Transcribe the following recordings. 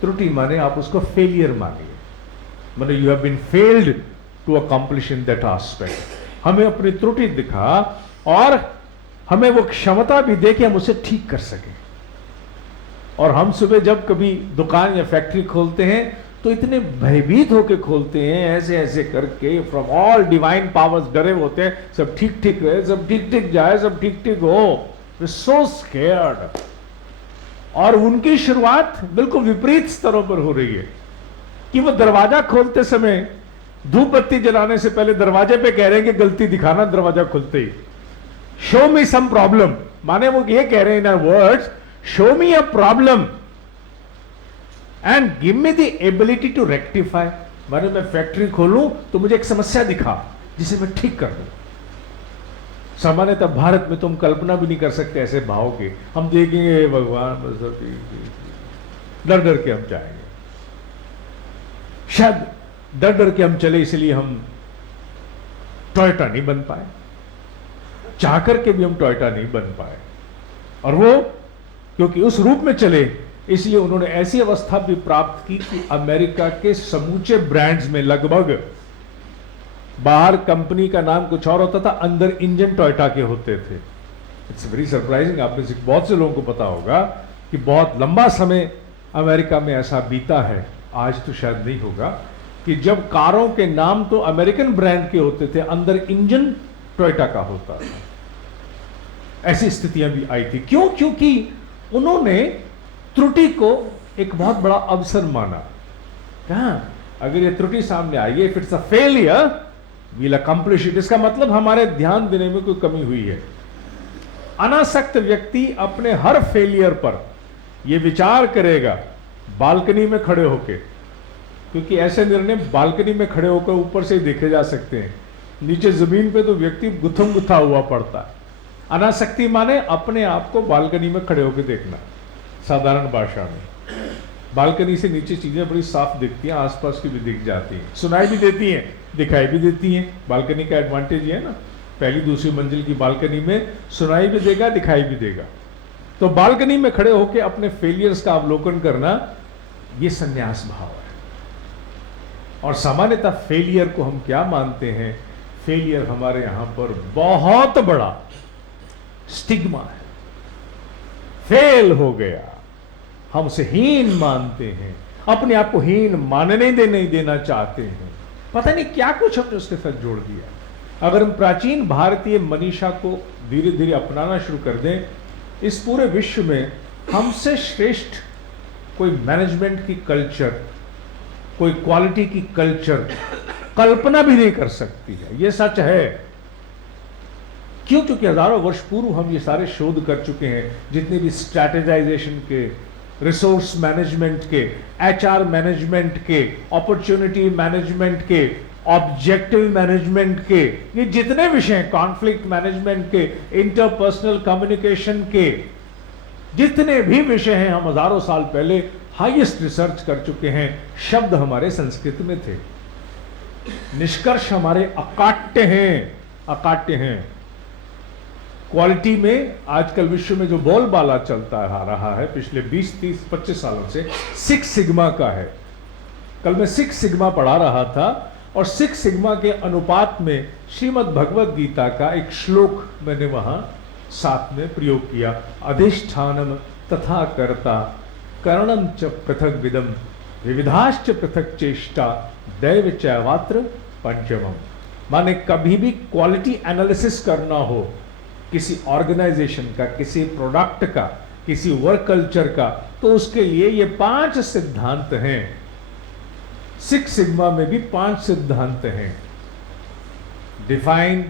त्रुटि माने आप उसको फेलियर मानिए, माने you have been failed to accomplish in that aspect. हमें अपनी त्रुटि दिखा और हमें वो क्षमता भी दे कि हम उसे ठीक कर सकें। और हम सुबह जब कभी दुकान या फैक्ट्री खोलते हैं तो इतने भयभीत होकर खोलते हैं, ऐसे ऐसे करके, फ्रॉम ऑल डिवाइन पावर्स डरे होते हैं, सब ठीक ठीक रहे, सब ठीक ठीक जाए, सब ठीक ठीक हो। सो स्केयर्ड। और उनकी शुरुआत बिल्कुल विपरीत स्तरों पर हो रही है कि वो दरवाजा खोलते समय धूप बत्ती जलाने से पहले दरवाजे पे कह रहे हैं कि गलती दिखाना दरवाजा खुलते ही, शो मी सम प्रॉब्लम। माने वो ये कह रहे हैं in words, show me a problem and give me the ability to rectify. माने मैं फैक्ट्री खोलूं तो मुझे एक समस्या दिखा जिसे मैं ठीक कर दूं। सामान्यतः भारत में तुम कल्पना भी नहीं कर सकते ऐसे भाव के। हम देखेंगे भगवान बस डर डर के हम जाएंगे, शायद डर डर के हम चले इसलिए हम टोयोटा नहीं बन पाए, चाह करके भी हम टोयोटा नहीं बन पाए। और वो क्योंकि उस रूप में चले इसलिए उन्होंने ऐसी अवस्था भी प्राप्त की कि अमेरिका के समूचे ब्रांड्स में लगभग, बाहर कंपनी का नाम कुछ और होता था, अंदर इंजन टोयोटा के होते थे। It's very surprising. आप में से बहुत से लोगों को पता होगा कि बहुत लंबा समय अमेरिका में ऐसा बीता है, आज तो शायद नहीं होगा, कि जब कारों के नाम तो अमेरिकन ब्रांड के होते थे, अंदर इंजन टोयोटा का होता था। ऐसी स्थितियां भी आई थी। क्यों? क्योंकि उन्होंने त्रुटि को एक बहुत बड़ा अवसर माना। कहां अगर ये त्रुटि सामने आई, if it's a failure we'll accomplish it, इसका मतलब हमारे ध्यान देने में कोई कमी हुई है। अनासक्त व्यक्ति अपने हर फेलियर पर यह विचार करेगा बालकनी में खड़े होकर, क्योंकि ऐसे निर्णय बालकनी में खड़े होकर ऊपर से देखे जा सकते हैं, नीचे जमीन पे तो व्यक्ति गुथम गुथा हुआ पड़ता है। अनासक्ति माने अपने आप को बालकनी में खड़े होकर देखना। साधारण भाषा में बालकनी से नीचे चीजें बड़ी साफ दिखती हैं, आसपास की भी दिख जाती हैं, सुनाई भी देती हैं, दिखाई भी देती हैं। बालकनी का एडवांटेज ये है ना, पहली दूसरी मंजिल की बालकनी में सुनाई भी देगा, दिखाई भी देगा। तो बालकनी में खड़े होकर अपने फेलियर्स का अवलोकन करना, यह संन्यास भाव है। और सामान्यतः फेलियर को हम क्या मानते हैं? फेलियर हमारे यहां पर बहुत बड़ा स्टिग्मा है। फेल हो गया, हम उसे हीन मानते हैं, अपने आप को हीन मानने नहीं देना चाहते हैं। पता नहीं क्या कुछ हमने उसके साथ जोड़ दिया। अगर हम प्राचीन भारतीय मनीषा को धीरे धीरे अपनाना शुरू कर दें, इस पूरे विश्व में हमसे श्रेष्ठ कोई मैनेजमेंट की कल्चर, कोई क्वालिटी की कल्चर कल्पना भी नहीं कर सकती है। यह सच है। क्यों? क्योंकि हजारों वर्ष पूर्व हम ये सारे शोध कर चुके हैं, जितने भी स्ट्रैटेजाइजेशन के, रिसोर्स मैनेजमेंट के, एचआर मैनेजमेंट के, अपॉर्चुनिटी मैनेजमेंट के, ऑब्जेक्टिव मैनेजमेंट के, ये जितने विषय, कॉन्फ्लिक्ट मैनेजमेंट के, इंटरपर्सनल कम्युनिकेशन के, जितने भी विषय हैं, हम हजारों साल पहले हाईएस्ट रिसर्च कर चुके हैं। शब्द हमारे संस्कृत में थे, निष्कर्ष हमारे अकाट्य हैं, अकाट्य हैं। क्वालिटी में आजकल विश्व में जो बोलबाला चलता आ रहा है पिछले 20, 30, 25 सालों से, 6 सिग्मा का है। कल मैं 6 सिग्मा पढ़ा रहा था और 6 सिग्मा के अनुपात में श्रीमद् भगवद गीता का एक श्लोक मैंने वहां साथ में प्रयोग किया। अधिष्ठानम तथा कर्ता करणम च पृथक विदम विविधाश्च पृथक चेष्टा दैव चैवात्र पंचमम। माने कभी भी क्वालिटी एनालिसिस करना हो किसी ऑर्गेनाइजेशन का, किसी प्रोडक्ट का, किसी वर्क कल्चर का, तो उसके लिए ये 5 सिद्धांत हैं। 6 सिग्मा में भी 5 सिद्धांत हैं। Define,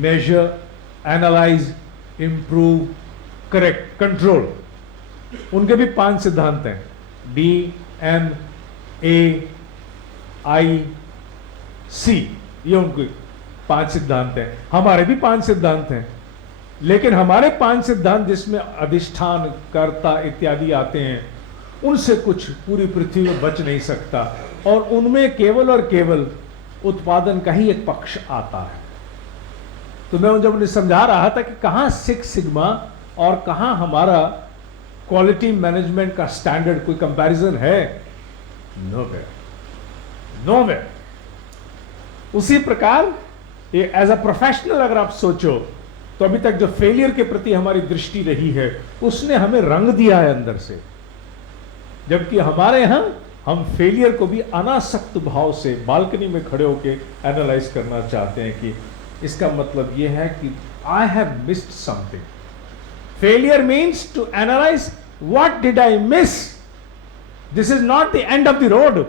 measure, analyse, improve, correct, control, उनके भी 5 सिद्धांत हैं। DMAIC, ये उनके 5 सिद्धांत हैं। हमारे भी 5 सिद्धांत हैं, लेकिन हमारे 5 सिद्धांत जिसमें अधिष्ठान, कर्ता इत्यादि आते हैं, उनसे कुछ पूरी पृथ्वी में बच नहीं सकता। और उनमें केवल और केवल उत्पादन का ही एक पक्ष आता है। तो मैं जब उन्हें समझा रहा था कि कहां 6 सिग्मा और कहां हमारा क्वालिटी मैनेजमेंट का स्टैंडर्ड कोई कंपैरिजन है? नो वे, नो वे। उसी प्रकार एज अ प्रोफेशनल अगर आप सोचो तो अभी तक जो फेलियर के प्रति हमारी दृष्टि रही है उसने हमें रंग दिया है अंदर से, जबकि हमारे यहां हम फेलियर को भी अनासक्त भाव से बालकनी में खड़े होकर एनालाइज करना चाहते हैं कि इसका मतलब यह है कि I have missed something. Failure means to analyse what did I miss. This is not the end of the road.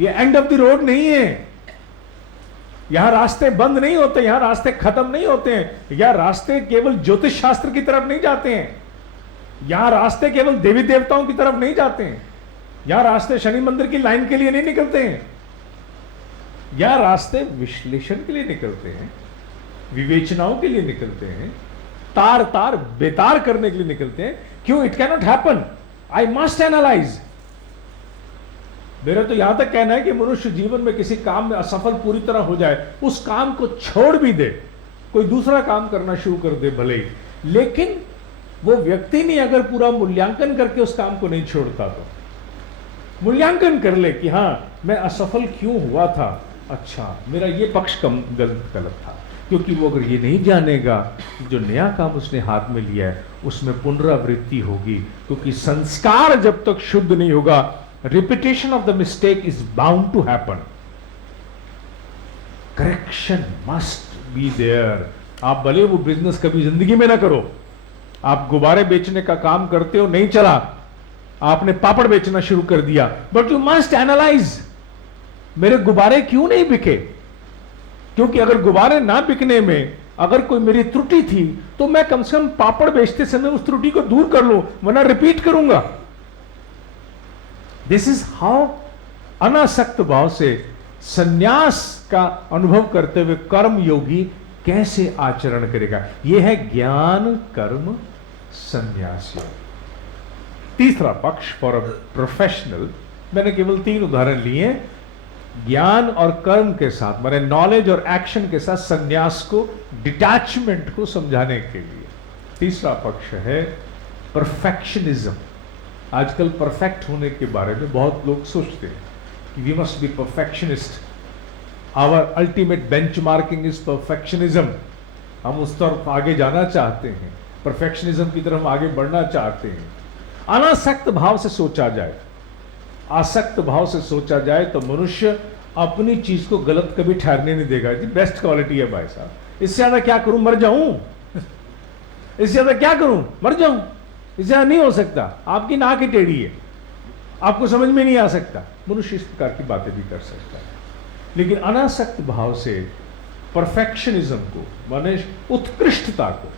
ये एंड ऑफ द रोड नहीं है। यहां रास्ते बंद नहीं होते, यहां रास्ते खत्म नहीं होते हैं, यहां रास्ते केवल ज्योतिष शास्त्र की तरफ नहीं जाते हैं, यहां रास्ते केवल देवी देवताओं की तरफ नहीं जाते हैं, यहां रास्ते शनि मंदिर की लाइन के लिए नहीं निकलते हैं, यहां रास्ते विश्लेषण के लिए निकलते हैं, विवेचनाओं के लिए निकलते हैं, तार तार बेतार करने के लिए निकलते हैं। क्यों? It can not happen, I must analyse. मेरा तो यहां तक कहना है कि मनुष्य जीवन में किसी काम में असफल पूरी तरह हो जाए, उस काम को छोड़ भी दे, कोई दूसरा काम करना शुरू कर दे भले ही, लेकिन वो व्यक्ति नहीं अगर पूरा मूल्यांकन करके उस काम को नहीं छोड़ता, तो मूल्यांकन कर ले कि हां मैं असफल क्यों हुआ था, अच्छा मेरा ये पक्ष कम गलत था। क्योंकि वो अगर ये नहीं जानेगा कि जो नया काम उसने हाथ में लिया है उसमें पुनरावृत्ति होगी, क्योंकि संस्कार जब तक शुद्ध नहीं होगा, repetition of the mistake is bound to happen. Correction must be there. आप भले वो बिजनेस कभी जिंदगी में ना करो, आप गुब्बारे बेचने का काम करते हो, नहीं चला, आपने पापड़ बेचना शुरू कर दिया, बट यू मस्ट एनालाइज मेरे गुब्बारे क्यों नहीं बिके। क्योंकि अगर गुब्बारे ना बिकने में अगर कोई मेरी त्रुटि थी तो मैं कम से कम पापड़ बेचते समय उस त्रुटि को दूर कर लूं, वरना रिपीट करूंगा। दिस इज हाउ अनासक्त भाव से संन्यास का अनुभव करते हुए कर्म योगी कैसे आचरण करेगा। यह है ज्ञान कर्म संन्यास योग। तीसरा पक्ष फॉर अ प्रोफेशनल, मैंने केवल 3 उदाहरण लिए, ज्ञान और कर्म के साथ, माने नॉलेज और एक्शन के साथ संन्यास को, डिटैचमेंट को समझाने के लिए। तीसरा पक्ष है परफेक्शनिज्म। आजकल परफेक्ट होने के बारे में बहुत लोग सोचते हैं कि we must be perfectionist, our ultimate benchmarking is perfectionism. हम उस तरफ आगे जाना चाहते हैं, परफेक्शनिज्म की तरफ हम आगे बढ़ना चाहते हैं। अनासक्त भाव से सोचा जाए, आसक्त भाव से सोचा जाए तो मनुष्य अपनी चीज को गलत कभी ठहरने नहीं देगा। जी बेस्ट क्वालिटी है भाई साहब, इससे ज्यादा क्या करूं, मर जाऊं, इससे ज्यादा क्या करूं, मर जाऊं, इससे ज्यादा नहीं हो सकता, आपकी नाक ही टेढ़ी है, आपको समझ में नहीं आ सकता। मनुष्य इस प्रकार की बातें भी कर सकता है, लेकिन अनासक्त भाव से परफेक्शनिज्म को, माने उत्कृष्टता को,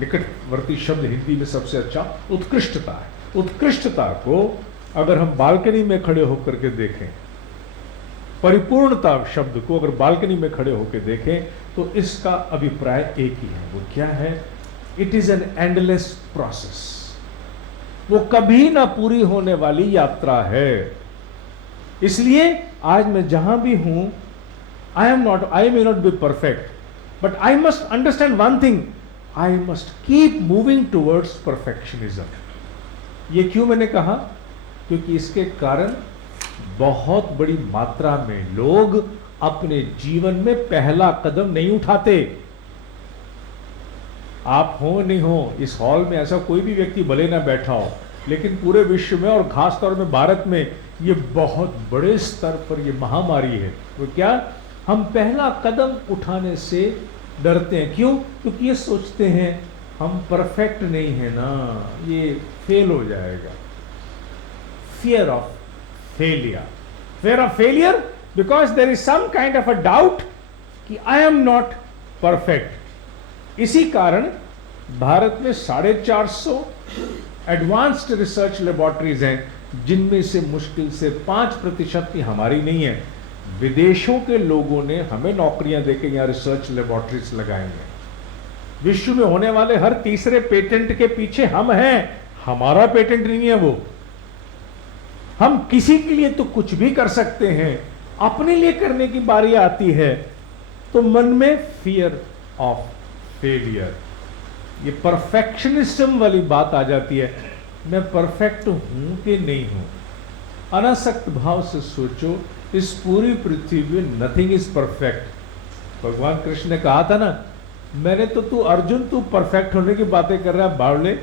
निकटवर्ती शब्द हिंदी में सबसे अच्छा उत्कृष्टता है। उत्कृष्टता को अगर हम बालकनी में खड़े होकर के देखें, परिपूर्णता शब्द को अगर बालकनी में खड़े होकर देखें, तो इसका अभिप्राय एक ही है। वो क्या है? It is an endless process. वो कभी ना पूरी होने वाली यात्रा है। इसलिए आज मैं जहां भी हूं, I may not be perfect, but I must understand one thing, I must keep moving towards perfectionism. ये क्यों मैंने कहा? क्योंकि इसके कारण बहुत बड़ी मात्रा में लोग अपने जीवन में पहला कदम नहीं उठाते। आप हो नहीं हो, इस हॉल में ऐसा कोई भी व्यक्ति भले ना बैठा हो, लेकिन पूरे विश्व में और खास तौर में भारत में ये बहुत बड़े स्तर पर ये महामारी है। वो क्या? हम पहला कदम उठाने से डरते हैं। क्यों? क्योंकि ये सोचते हैं हम परफेक्ट नहीं है ना, ये फेल हो जाएगा। Fear of failure. Fear of failure because there is some kind of a doubt कि I am not perfect. इसी कारण भारत में 450 एडवांस्ड रिसर्च लेबोरेटरीज हैं, जिनमें से मुश्किल से 5% ही हमारी नहीं है। विदेशों के लोगों ने हमें नौकरियां देके यहाँ रिसर्च लेबोरेटरीज लगाई हैं। विश्व में होने वाले हर तीसरे पेटेंट के पीछे हम हैं, हमारा पेटेंट नहीं है वो। हम किसी के लिए तो कुछ भी कर सकते हैं, अपने लिए करने की बारी आती है तो मन में फियर ऑफ फेलियर, ये परफेक्शनिज्म वाली बात आ जाती है, मैं परफेक्ट हूं कि नहीं हूं। अनासक्त भाव से सोचो, इस पूरी पृथ्वी में नथिंग इज परफेक्ट। भगवान कृष्ण ने कहा था ना, मैंने तो तू अर्जुन तू परफेक्ट होने की बातें कर रहा है बावले,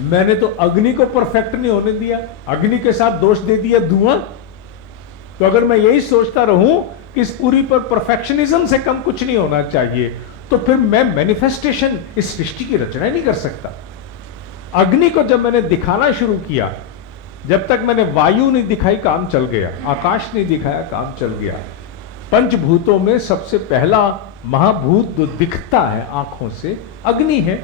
मैंने तो अग्नि को परफेक्ट नहीं होने दिया, अग्नि के साथ दोष दे दिया धुआं। तो अगर मैं यही सोचता रहूं कि इस पूरी पर परफेक्शनिज्म से कम कुछ नहीं होना चाहिए, तो फिर मैं मैनिफेस्टेशन, इस सृष्टि की रचना ही नहीं कर सकता। अग्नि को जब मैंने दिखाना शुरू किया, जब तक मैंने वायु नहीं दिखाई काम चल गया, आकाश नहीं दिखाया काम चल गया। पंचभूतों में सबसे पहला महाभूत जो दिखता है आंखों से अग्नि है।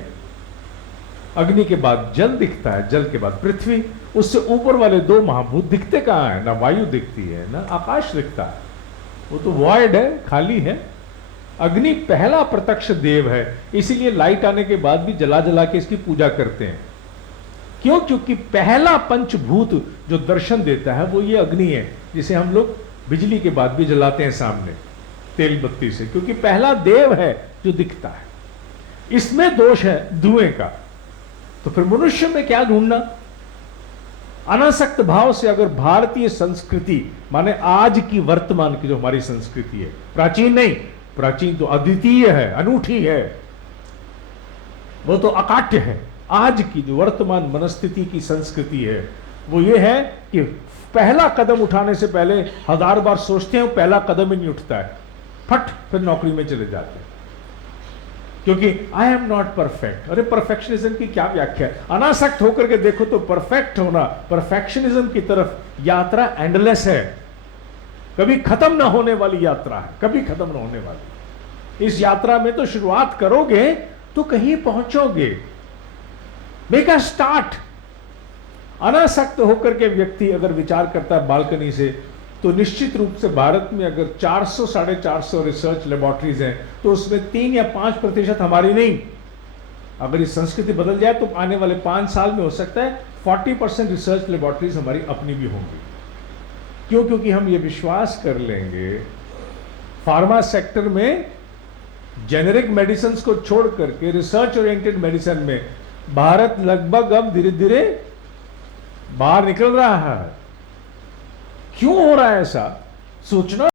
अग्नि के बाद जल दिखता है, जल के बाद पृथ्वी, उससे ऊपर वाले दो महाभूत दिखते कहां है? ना वायु दिखती है ना आकाश दिखता है, वो तो वॉइड है, खाली है। अग्नि पहला प्रत्यक्ष देव है, इसीलिए लाइट आने के बाद भी जला जला के इसकी पूजा करते हैं। क्यों? क्योंकि पहला पंचभूत जो दर्शन देता है वो ये अग्नि है, जिसे हम लोग बिजली के बाद भी जलाते हैं सामने तेल बत्ती से, क्योंकि पहला देव है जो दिखता है। इसमें दोष है धुएं का, तो फिर मनुष्य में क्या ढूंढना? अनासक्त भाव से अगर भारतीय संस्कृति, माने आज की वर्तमान की जो हमारी संस्कृति है, प्राचीन नहीं, प्राचीन तो अद्वितीय है, अनूठी है, वो तो अकाट्य है। आज की जो वर्तमान मनस्थिति की संस्कृति है वो ये है कि पहला कदम उठाने से पहले 1000 बार सोचते हैं, पहला कदम ही नहीं उठता है, फट फिर नौकरी में चले जाते हैं, क्योंकि आई एम नॉट परफेक्ट। अरे परफेक्शनिज्म की क्या व्याख्या है? अनासक्त होकर के देखो तो परफेक्ट होना, परफेक्शनिज्म की तरफ यात्रा एंडलेस है, कभी खत्म ना होने वाली यात्रा है, कभी खत्म ना होने वाली। इस यात्रा में तो शुरुआत करोगे तो कहीं पहुंचोगे। Make a start. अनासक्त होकर के व्यक्ति अगर विचार करता है बालकनी से, तो निश्चित रूप से भारत में अगर 400 450 रिसर्च लेबोरेटरीज हैं, तो उसमें 3 या 5% हमारी नहीं। अगर ये संस्कृति बदल जाए तो आने वाले 5 साल में हो सकता है 40% रिसर्च लेबोरेटरीज हमारी अपनी भी होंगी। क्यों? क्योंकि हम ये विश्वास कर लेंगे, फार्मा सेक्टर में जेनेरिक मेडिसिन को छोड़ करके रिसर्च ओरिएंटेड मेडिसिन में भारत लगभग अब धीरे धीरे बाहर निकल रहा है। क्यों हो रहा है ऐसा? सोचना